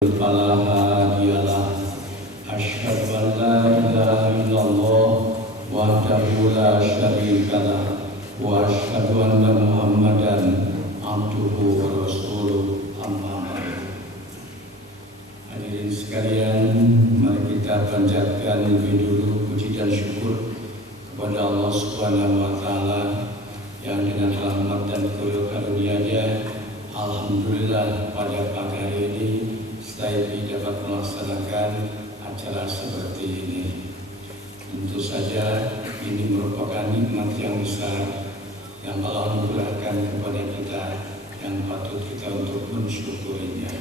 فلا هادي له أشهد أن لا إله إلا الله وحده لا شريك له وأشهد أن محمدا عبده ورسوله أما بعد. Hadirin sekalian, mari kita panjatkan lebih dulu puji dan syukur kepada Allah Subhanahu wa Ta'ala yang dengan rahmat dan karunia-Nya, alhamdulillah pada pagi hari ini saya dapat melaksanakan acara seperti ini. Tentu saja ini merupakan nikmat yang besar yang Allah anugerahkan kepada kita, yang patut kita untuk mensyukurinya.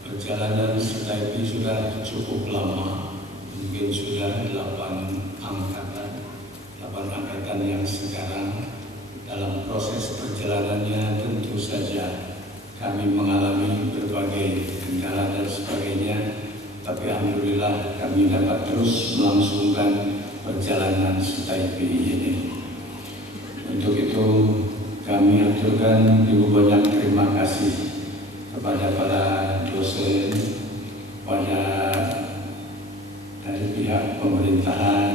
Perjalanan Skype sudah cukup lama, mungkin sudah 8 angkatan yang sekarang. Dalam proses perjalanannya tentu saja kami mengalami berbagai kendala dan sebagainya, tapi alhamdulillah kami dapat terus melangsungkan perjalanan Skype ini. Untuk itu kami aturkan lebih banyak terima kasih kepada para dosen, pada dari pihak pemerintahan,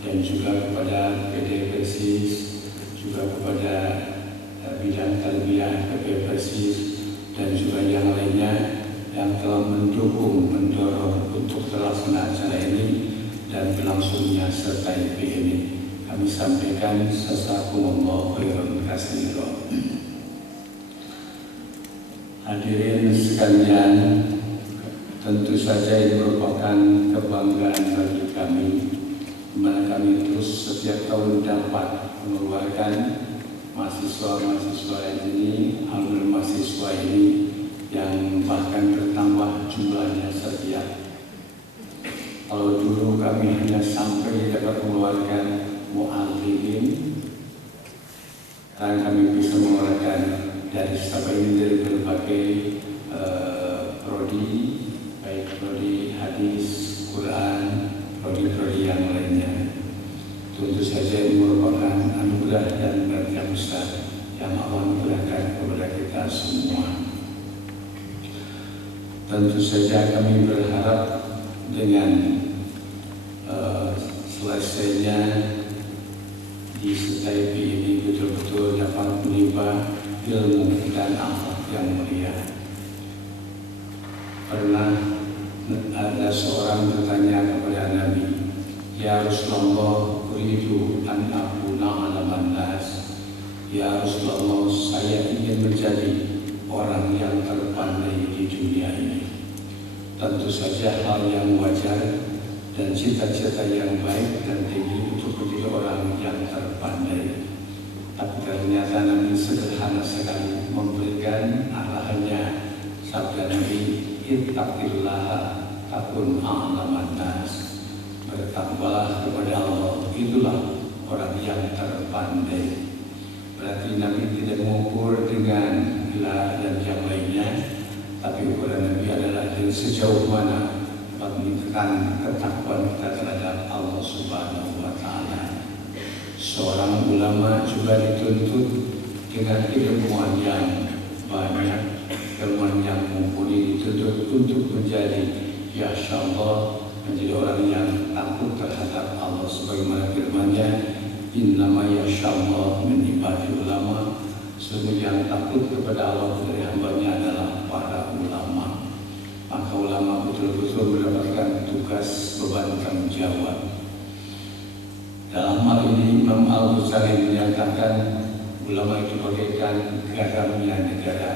dan juga kepada PD Persis, juga kepada bidang tarbiyah PP Persis, dan juga yang lainnya yang telah mendukung, mendorong untuk terlaksana acara ini dan berlangsungnya serta ini. Kami sampaikan jazakumullahu khairan katsiran. Hadirin sekalian, tentu saja ini merupakan kebanggaan bagi kami, di mana kami terus setiap tahun dapat mengeluarkan mahasiswa-mahasiswa ini, alumni mahasiswa ini yang bahkan bertambah jumlahnya setiap. Kalau dulu kami hanya sampai dapat mengeluarkan mu'allimin, sekarang kami bisa mengeluarkan dari Sabah ini dari berbagai prodi, baik prodi hadis, Quran, prodi-prodi yang lainnya. Tentu saja ini merupakan anugerah dan berkat besar yang Allah anugerahkan kepada kita semua. Tentu saja kami berharap dengan selesainya di Skype ini betul-betul dapat menimba ilmu dan akhlak yang mulia. Pernah ada seorang bertanya kepada Nabi, "Ya Rasulullah, uridu an akuna alaman nas." Ya Rasulullah, saya ingin menjadi orang yang terpandai di dunia ini. Tentu saja hal yang wajar dan cita-cita yang baik dan tinggi untuk menjadi orang yang terpandai. Tapi ternyata Nabi sederhana sekali memberikan arahannya. Sabda Nabi, "Ittaqillaha takun a'laman nas." Bertakwalah kepada Allah, itulah orang yang terpandai. Berarti Nabi tidak mengukur dengan gelar dan yang lainnya, tapi ukuran Nabi adalah dari sejauh mana menunjukkan ketakwaan kita terhadap Allah Subhanahu wa Ta'ala. Seorang ulama juga dituntut dengan keilmuan yang banyak, ilmuwan yang mumpuni, dituntut untuk menjadi yasyallah, menjadi orang yang takut terhadap Allah, sebagaimana firman-Nya, "Innama yasyallah min ibadi ulama." Sungguh yang takut kepada Allah dari hamba-Nya adalah para ulama. Maka ulama betul-betul mendapatkan tugas beban tanggung jawab. Dalam hal ini Imam Al-Ghazali menyatakan ulama itu bagaikan garamnya negara.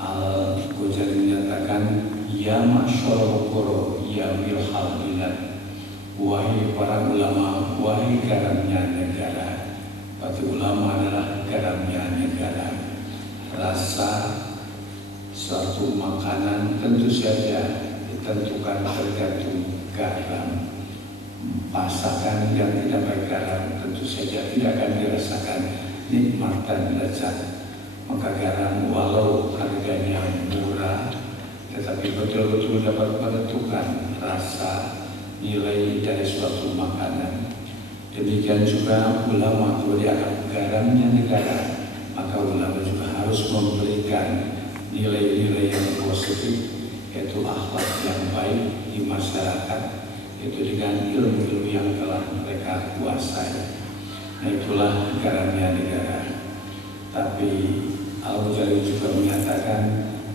Al-Ghazali menyatakan, "Ya masyarul qura, ya milhal bilad." Wahai para ulama, wahai garamnya negara. Berarti ulama adalah garamnya negara. Rasa suatu makanan tentu saja ditentukan tergantung garam. Masakan yang tidak bergaram tentu saja tidak akan dirasakan nikmat dan lezat. Maka garam walau harganya murah, tetapi betul-betul dapat menentukan rasa, nilai dari suatu makanan. Demikian juga ulama, kalau dianggap garamnya negara, maka ulama juga harus memberikan nilai-nilai yang positif yaitu akhlak yang baik di masyarakat, yaitu dengan ilmu-ilmu yang telah mereka kuasai. Nah, itulah garamnya negara. Tapi Al-Ghazali juga menyatakan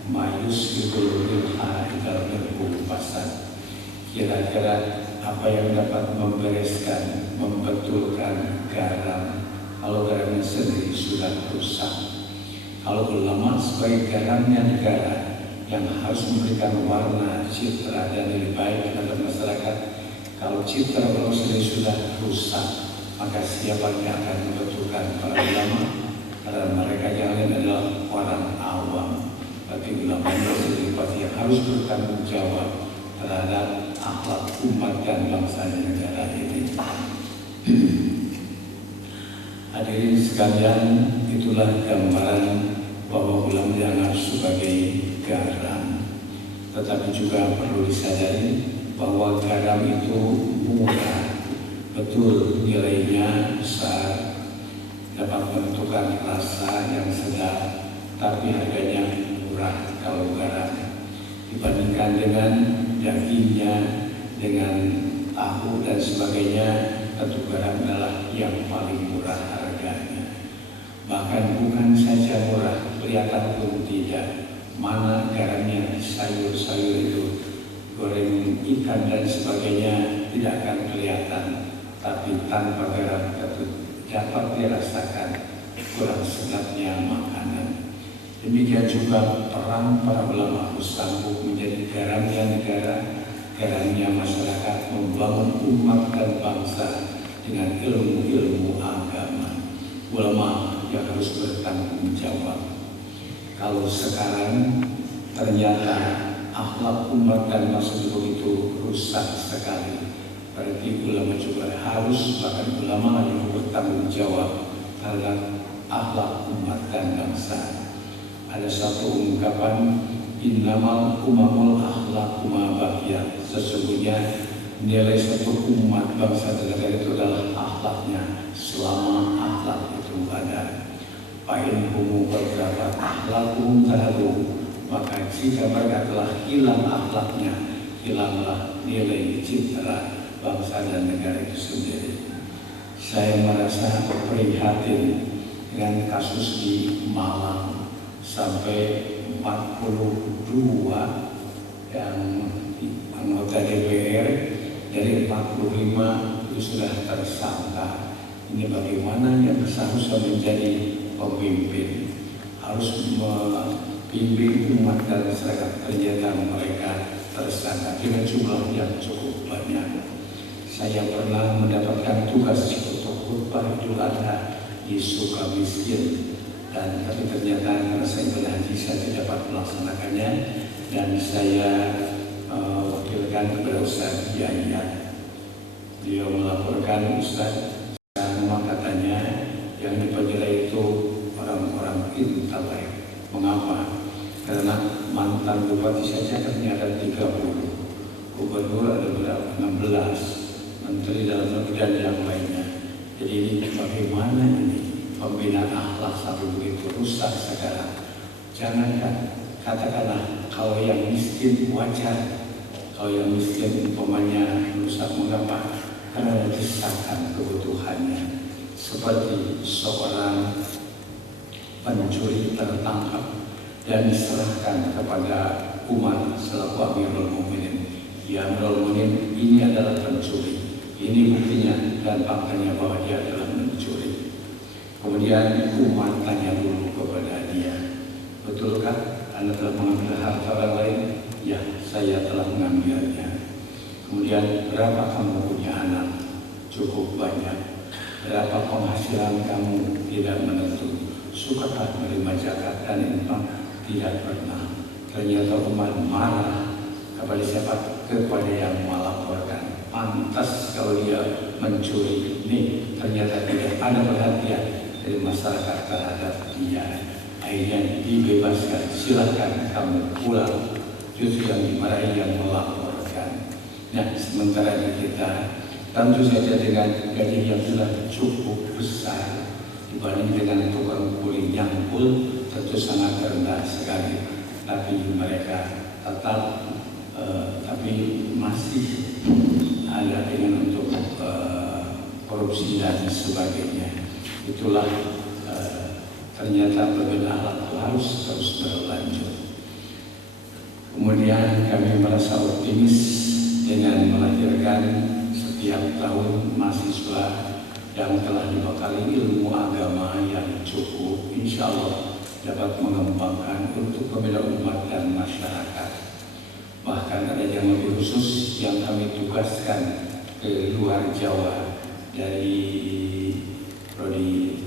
mayus itu bilha idal mirhu pasad. Kira-kira apa yang dapat membereskan, membetulkan garam kalau garamnya sendiri sudah rusak? Kalau ulama sebagai garamnya negara yang harus memberikan warna, citra dan nilai baik terhadap masyarakat, kalau citra bangsa ini sudah rusak, maka siapa yang akan membetulkan? Para ulama, karena mereka yang lain adalah orang awam. Berarti ulama sendiri pasti yang harus bertanggung jawab terhadap akhlak umat dan bangsa dan negara ini. Hadirin sekalian, itulah gambaran bahwa ulama dianggap sebagai garam. Tetapi juga perlu disadari bahwa garam itu murah, betul nilainya besar, dapat menentukan rasa yang sedap, tapi harganya murah kalau garam dibandingkan dengan dagingnya, dengan tahu dan sebagainya. Tentu garam adalah yang paling murah harganya. Bahkan bukan saja murah, kelihatan pun tidak. Mana garamnya di sayur-sayur itu, goreng ikan dan sebagainya tidak akan kelihatan. Tapi tanpa garam dapat dirasakan kurang sedapnya makanan. Demikian juga peran para ulama harus sanggup menjadi garamnya negara, garamnya masyarakat, membangun umat dan bangsa dengan ilmu-ilmu agama. Ulama yang harus bertanggung jawab. Kalau sekarang ternyata akhlak umat dan bangsa begitu rusak sekali, berarti ulama juga harus, bahkan ulama yang bertanggung jawab terhadap akhlak umat dan bangsa. Ada satu ungkapan, innamal umamul akhlaqu ma baqiya. Sesungguhnya nilai satu umat bangsa dan negara itu adalah akhlaknya selama akhlak itu ada. Fa'in humu berdapat akhlakum tahadu, maka jika mereka telah hilang akhlaknya, hilanglah nilai citra bangsa dan negara itu sendiri. Saya merasa prihatin dengan kasus di Malang. Sampai 42 yang anggota DPR dari 45 itu sudah tersangka. Ini bagaimana yang seharusnya menjadi pemimpin, harus membimbing umat dan masyarakat, ternyata mereka tersangka dengan jumlah yang cukup banyak. Saya pernah mendapatkan tugas untuk khutbah Idul Adha di Sukamiskin. Dan tapi ternyata karena saya berhaji saya tidak dapat melaksanakannya, dan saya wakilkan kepada Ustaz Yahya. Beliau melaporkan, Ustaz, memang katanya yang dipenjara itu orang-orang intelek. Mengapa? Karena mantan bupati saja katanya ada 30, gubernur ada berapa? 16, menteri dalam negeri dan yang lainnya. Jadi ini bagaimana ini? Pembinaan akhlak sampai begitu rusak sekarang. Jangankan, katakanlah kalau yang miskin wajar, kalau yang miskin umpamanya rusak, mengapa? Karena desakan kebutuhannya. Seperti seorang pencuri tertangkap dan diserahkan kepada umat selaku Amirul Mukminin. Ya Amirul Mukminin, ini adalah pencuri, ini buktinya dan faktanya bahwa dia adalah mencuri. Kemudian umat tanya dulu kepada dia, betulkah Anda telah mengambil harta orang lain? Ya, saya telah mengambilnya. Kemudian berapa kamu punya anak? Cukup banyak. Berapa penghasilan kamu? Tidak menentu. Sukakah menerima zakat dan infak? Tidak pernah. Ternyata umat marah kepada siapa? Kepada yang melaporkan. Pantas kalau dia mencuri. Ini ternyata tidak ada perhatian dari masyarakat terhadap dia. Akhirnya dibebaskan, silahkan kamu pulang. Justru yang dimarahi yang melaporkan. Nah, sementara di kita tentu saja dengan gaji yang sudah cukup besar dibanding dengan tukang kuli nyangkul, tentu sangat rendah sekali. Tapi mereka tetap masih ada dengan untuk korupsi dan sebagainya. Itulah ternyata perbedaan akhlak harus terus berlanjut. Kemudian kami merasa optimis dengan melahirkan setiap tahun mahasiswa yang telah dibekali ilmu agama yang cukup, insya Allah dapat mengembangkan untuk pembela umat dan masyarakat. Bahkan ada yang lebih khusus yang kami tugaskan ke luar Jawa dari prodi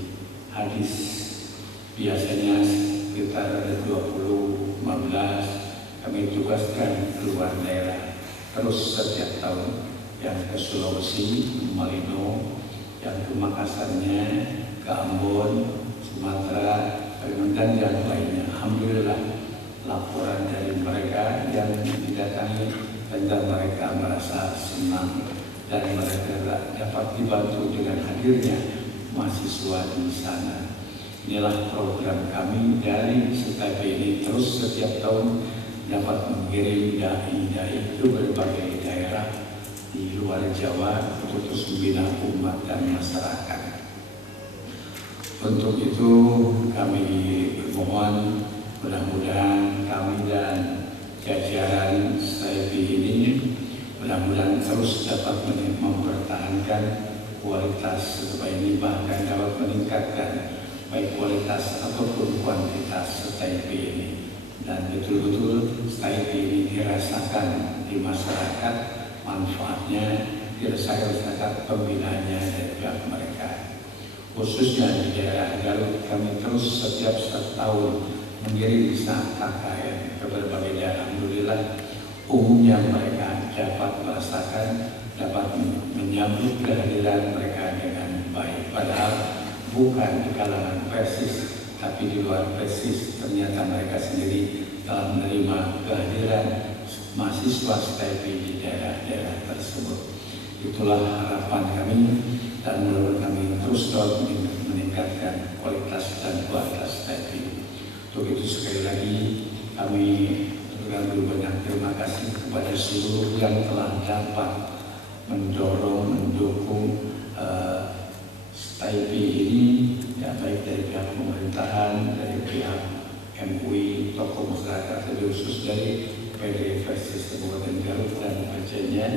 hadis, biasanya sekitar ada 20-15 kami tugaskan keluar daerah terus setiap tahun, yang ke Sulawesi, Malino, yang ke Makassarnya, ke Ambon, Sumatera, Kalimantan dan lainnya. Alhamdulillah laporan dari mereka yang didatangi tentang mereka merasa senang dan mereka dapat dibantu dengan hadirnya mahasiswa di sana. Inilah program kami dari STIP ini, terus setiap tahun dapat mengirim dai-dai ke berbagai daerah di luar Jawa untuk terus membina umat dan masyarakat. Untuk itu kami bermohon mudah-mudahan kami dan jajaran STIP ini mudah-mudahan terus dapat mempertahankan kualitas supaya ini bahkan dapat meningkatkan baik kualitas ataupun kuantitas STIP ini, dan betul-betul STIP ini dirasakan di masyarakat manfaatnya, dirasakan pembinaannya dari pihak mereka. Khususnya di daerah Garut kami terus setiap 1 tahun mengirim KKN ke berbagai daerah. Alhamdulillah umumnya mereka dapat merasakan, dapat menyambut kehadiran mereka dengan baik. Padahal bukan di kalangan Persis, tapi di luar Persis ternyata mereka sendiri telah menerima kehadiran mahasiswa STIP di daerah-daerah tersebut. Itulah harapan kami, dan mudah-mudahan kami terus dapat meningkatkan kualitas dan kualitas STIP. Untuk itu sekali lagi kami banyak terima kasih kepada seluruh yang telah dapat mendukung STIP ini, ya, baik dari pihak pemerintahan, dari pihak MUI, tokoh masyarakat, lebih khusus dari PD Persis Kabupaten Garut dan PJ-nya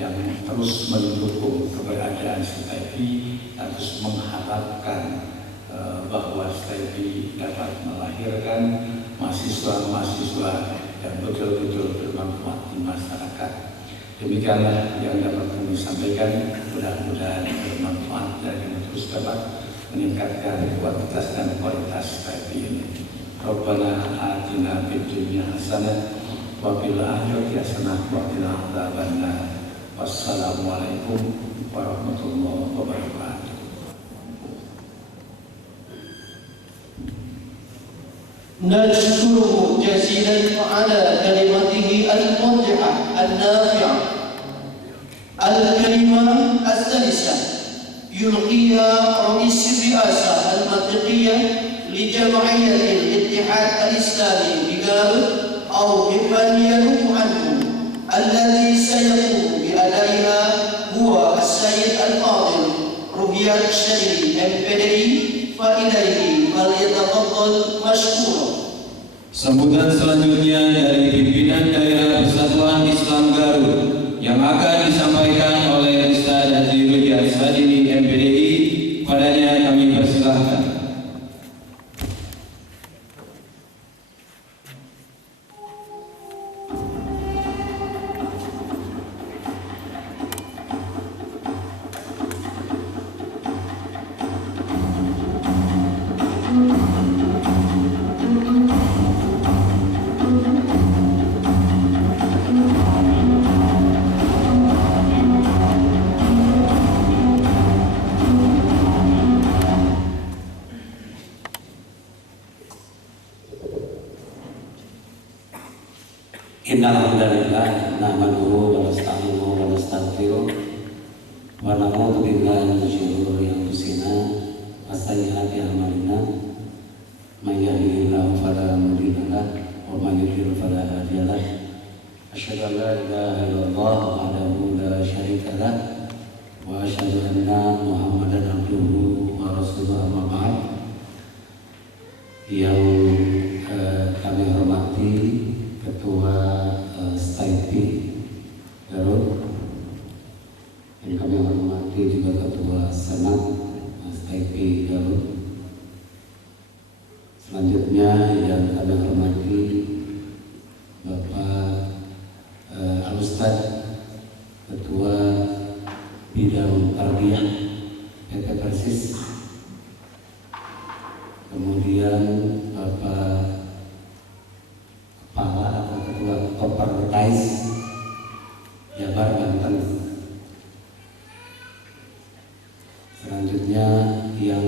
yang terus mendukung keberadaan STIP dan terus mengharapkan bahwa STIP dapat melahirkan mahasiswa-mahasiswa yang betul-betul bermanfaat di masyarakat. Demikianlah yang dapat kami sampaikan, mudah-mudahan bermanfaat dan terus dapat meningkatkan kuantitas dan kualitas STIP ini. Rabbana atina fid dunya hasanah wa fil akhirati hasanah wa qina adzabannar. Wassalamualaikum warahmatullahi wabarakatuh. نشكره جزيلا على كلمته الممتعة النافعة. الكلمة الثالثة يلقيها رئيس الرئاسة المنطقية لجمعية الاتحاد الإسلامي بغارut أو ممن ينوب عنه الذي سيقوم بأدائها هو السيد الفاضل رؤيات الشريف MPDI فإليه فليتفضل مشكورا. Sambutan selanjutnya dari pimpinan daerah Persatuan Islam Garut yang akan disampaikan oleh Ustaz Haji Rujat Sadini MPDI. Padanya kami persilahkan. Innalhamdulillah nahmaduhu wa nasta'inuhu wa nastaghfiruh wa na'udzu billahi min syururi anfusina wa sayyiati a'malina may yahdihillahu fala mudilla lahu wa may yudlil fala hadiya lahu Asyhadu an la ilaha illallah wahdahu la syarika lah wa asyhadu anna Muhammadan abduhu wa rasuluhu amma ba'd. Yang kami hormati Ketua STIPI Garut, yang kami hormati juga Ketua Senat STIPI Garut. Selanjutnya yang kami hormati Bapak Al-Ustaz Ketua Bidang Tarbiyah PT Persis, kemudian Bapak Kepala atau Ketua Kopertais Jabar Banten. Selanjutnya yang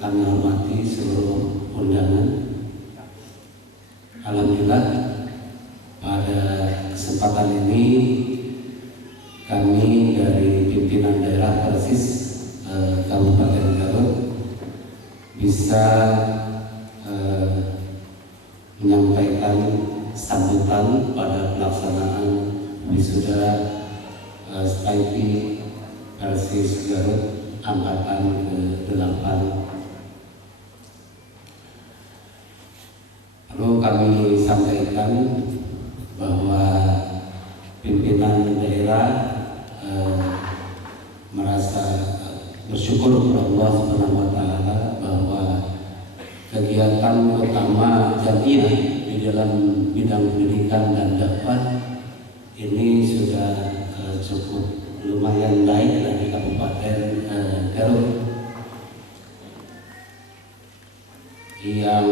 kami hormati seluruh undangan. Alhamdulillah pada kesempatan ini kami dari pimpinan daerah Persis Kabupaten Garut bisa menyampaikan sambutan pada pelaksanaan wisuda STIPI Persis Garut angkatan ke-8. Perlu kami sampaikan bahwa pimpinan daerah merasa bersyukur kepada Allah Subhanahu wa taala bahwa kegiatan utama jamiah di dalam bidang pendidikan dan dakwah ini sudah cukup lumayan baik dari Kabupaten Garut, yang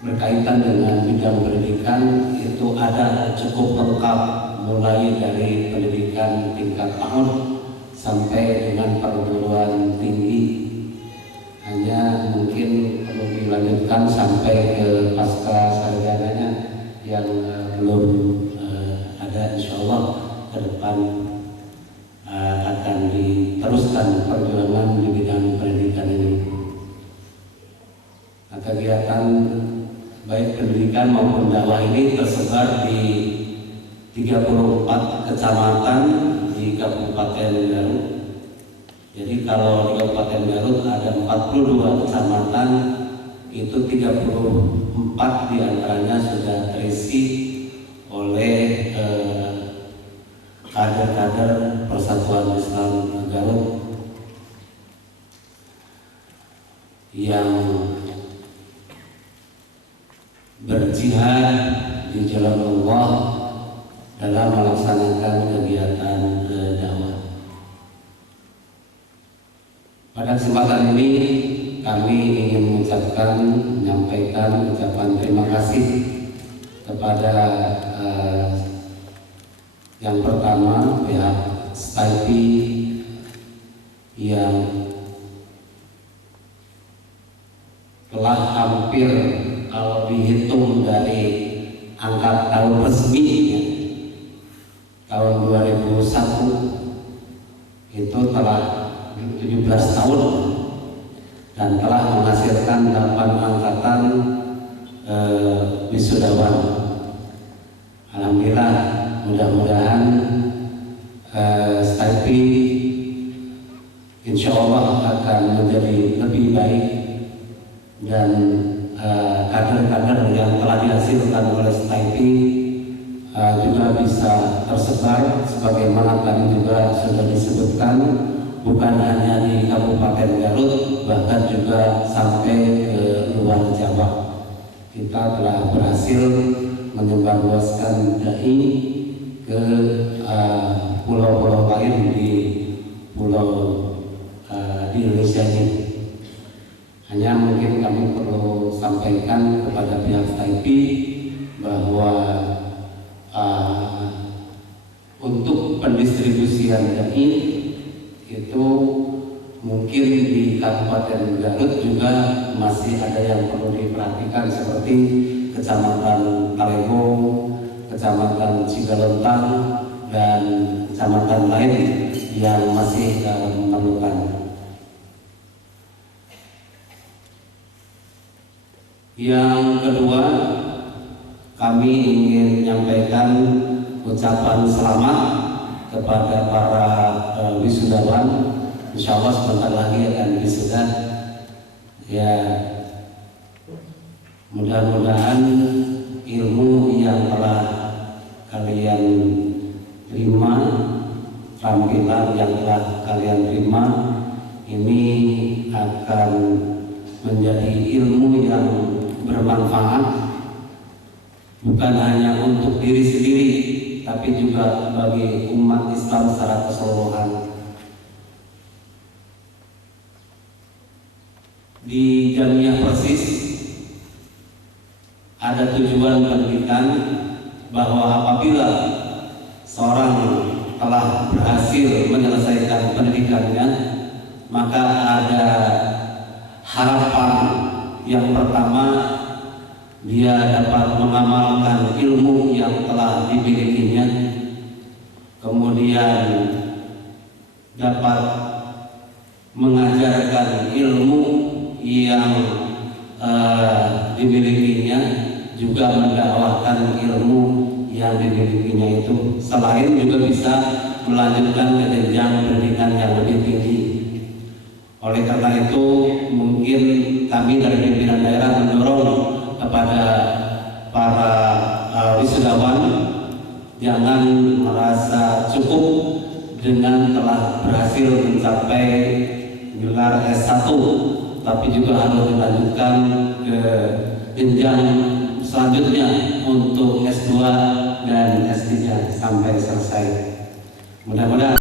berkaitan dengan bidang pendidikan itu ada cukup lengkap, mulai dari pendidikan tingkat PAUD sampai dengan perguruan tinggi. Hanya mungkin perlu dilanjutkan sampai ke pasca sarjananya yang belum ada, insya Allah ke depan akan diteruskan perjuangan di bidang pendidikan ini. Nah, kegiatan baik pendidikan maupun dakwah ini tersebar di 34 kecamatan di Kabupaten Garut. Jadi kalau di Kabupaten Garut ada 42 kecamatan, itu 34 diantaranya sudah terisi oleh kader-kader Persatuan Islam Garut yang berjihad di jalan Allah dalam melaksanakan kegiatan dakwah. Pada kesempatan ini kami ingin menyampaikan ucapan terima kasih kepada yang pertama pihak STIPI yang telah hampir, kalau dihitung dari angka tahun resminya tahun 2001 itu telah 17 tahun dan telah menghasilkan 8 angkatan wisudawan. Alhamdulillah, mudah-mudahan STIPI insya Allah akan menjadi lebih baik dan kader-kader yang telah dihasilkan oleh STIPI juga bisa tersebar sebagaimana tadi juga sudah disebutkan, bukan hanya di Kabupaten Garut, bahkan juga sampai ke luar Jawa. Kita telah berhasil menyebarluaskan dai ke pulau-pulau lain di Indonesia ini. Hanya mungkin kami perlu sampaikan kepada pihak STIPI bahwa untuk pendistribusian dai itu mungkin di Kabupaten Garut juga masih ada yang perlu diperhatikan, seperti Kecamatan Kalebo, Kecamatan Cigalontang, dan kecamatan lain yang masih memerlukan. Yang kedua, kami kami ingin menyampaikan ucapan selamat kepada para wisudawan. Insya Allah sebentar lagi akan wisuda. Ya, mudah-mudahan ilmu yang telah kalian terima, tampilan yang telah kalian terima ini akan menjadi ilmu yang bermanfaat, bukan hanya untuk diri sendiri, tapi juga bagi umat Islam secara keseluruhan. Di Jamiah Persis ada tujuan pendidikan bahwa apabila seorang telah berhasil menyelesaikan pendidikannya, maka ada harapan yang pertama, dia dapat mengamalkan ilmu yang telah dimilikinya, kemudian dapat mengajarkan ilmu yang dimilikinya, juga mendakwahkan ilmu yang dimilikinya itu, selain juga bisa melanjutkan ke jenjang pendidikan yang lebih tinggi. Oleh karena itu, mungkin kami dari pimpinan daerah mendorong kepada para wisudawan jangan merasa cukup dengan telah berhasil mencapai gelar S1, tapi juga harus dilanjutkan ke jenjang selanjutnya untuk S2 dan S3 sampai selesai. Mudah-mudahan